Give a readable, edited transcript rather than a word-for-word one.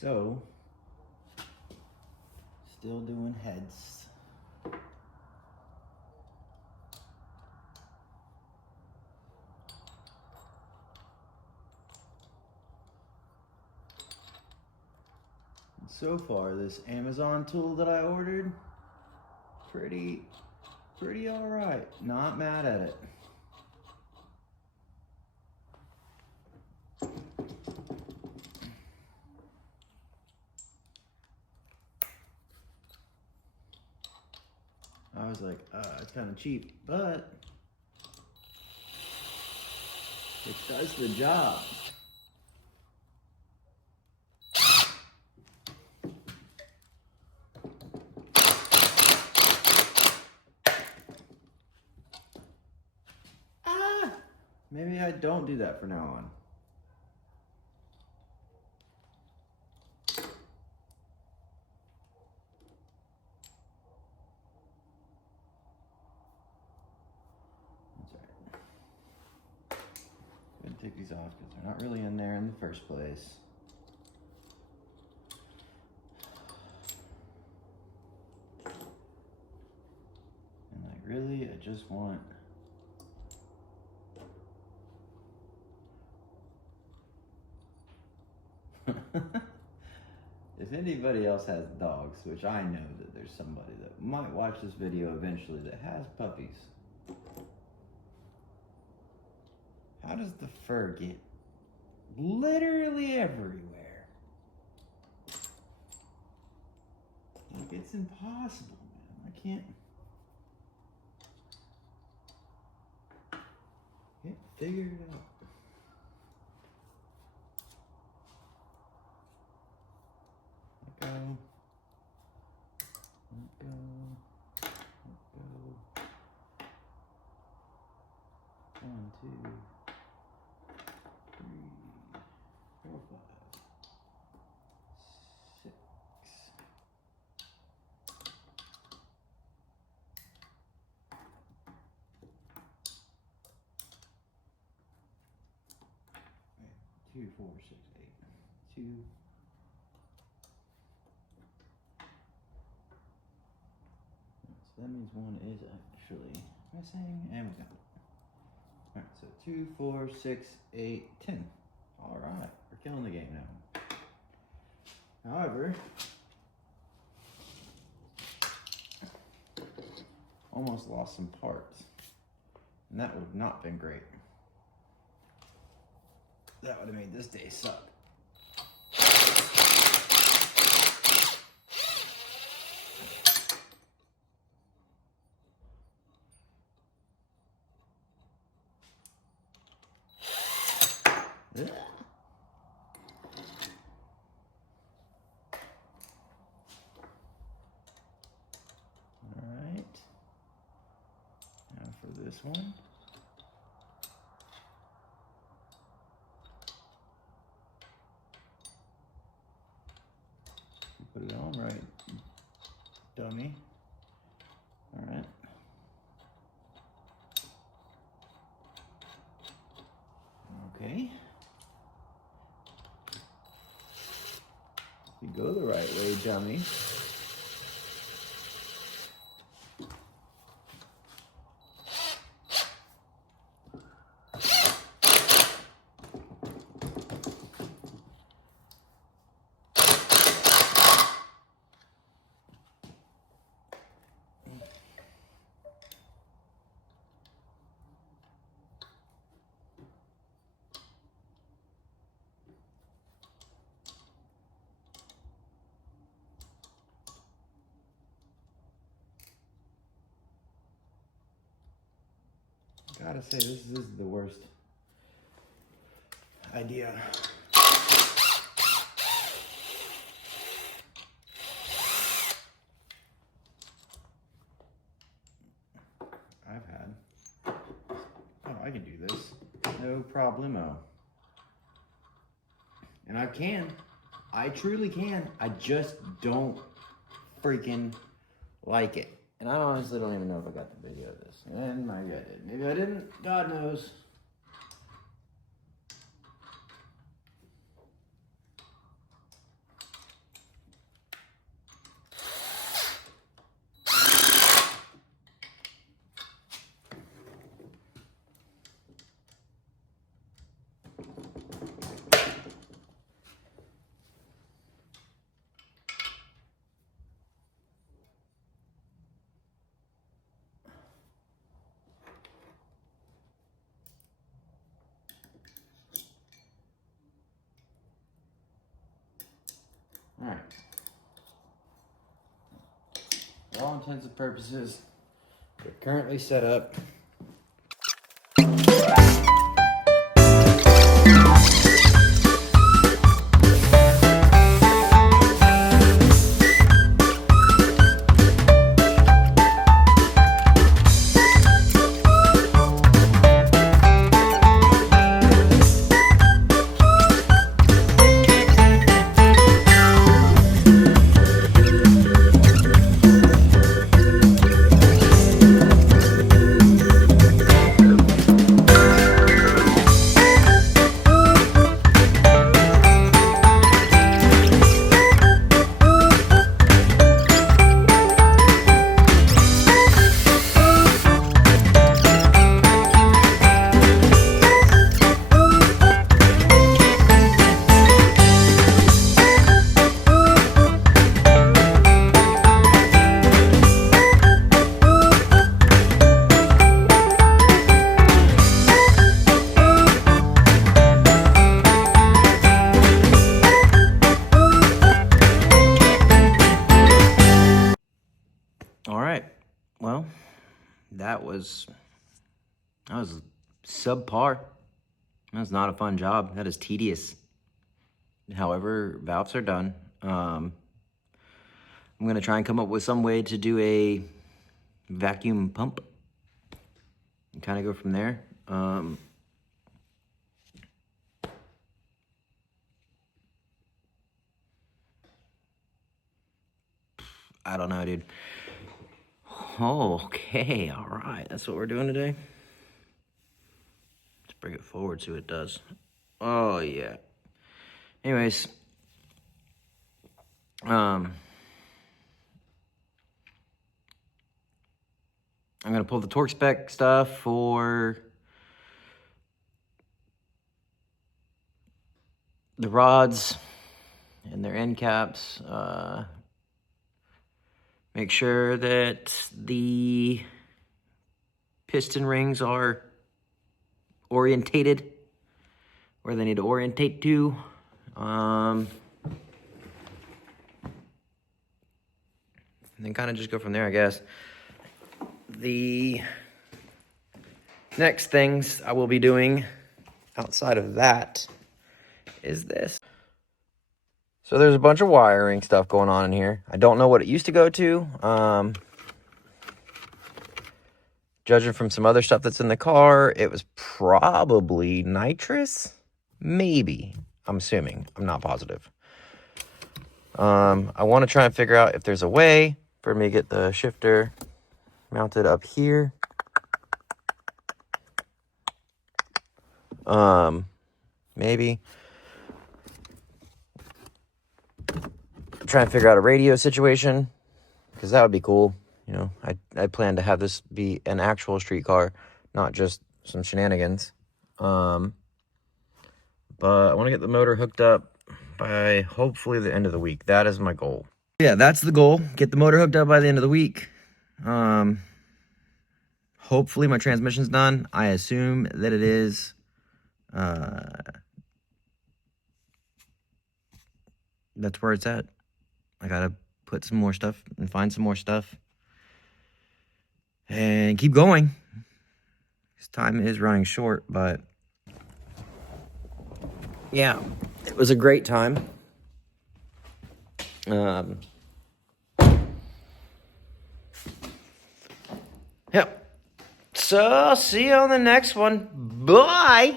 So, still doing heads. And so far, this Amazon tool that I ordered, pretty all right. Not mad at it. I was like, it's kind of cheap, but it does the job. Maybe I don't do that from now on. Take these off because they're not really in there in the first place. And I just want if anybody else has dogs, which I know that there's somebody that might watch this video eventually that has puppies. How does the fur get literally everywhere? Like, it's impossible, man. I can't figure it out. Let go. Let go. Let go. 1, 2, 3, 4, 5, 6. Wait, 2, 4, 6, 8. 2. So that means one is actually missing, and we got it. All right, so 2, 4, 6, 8, 10. All right, we're killing the game now. However, almost lost some parts, and that would have not been great. That would have made this day suck. Yeah. All right. Now for this one. Put it on right, dummy. All right. Okay. You go the right way, dummy. Gotta say, this is the worst idea. I've had. Oh, I can do this. No problemo. And I can. I truly can. I just don't freaking like it. And I honestly don't even know if I got the video of this. And maybe I did. Maybe I didn't. God knows. Alright. For all intents and purposes, they're currently set up. All right, well, that was subpar. That was not a fun job. That is tedious. However, valves are done. I'm gonna try and come up with some way to do a vacuum pump and kind of go from there. I don't know, dude. Oh, okay, all right. That's what we're doing today. Let's bring it forward, see what it does. Oh, yeah. Anyways, I'm gonna pull the torque spec stuff for the rods and their end caps. Make sure that the piston rings are orientated where they need to orientate to. And then kind of just go from there, I guess. The next things I will be doing outside of that is this. So there's a bunch of wiring stuff going on in here. I don't know what it used to go to. Judging from some other stuff that's in the car, it was probably nitrous. Maybe. I'm assuming. I'm not positive. I want to try and figure out if there's a way for me to get the shifter mounted up here. Maybe. Try and figure out a radio situation, because that would be cool. You know, I plan to have this be an actual street car, not just some shenanigans. But I want to get the motor hooked up by hopefully the end of the week. That is my goal. Yeah, that's the goal. Get the motor hooked up by the end of the week. Hopefully my transmission's done. I assume that it is. That's where it's at. I gotta put some more stuff and find some more stuff and keep going. This time is running short, but yeah, it was a great time. Yep. So, see you on the next one. Bye.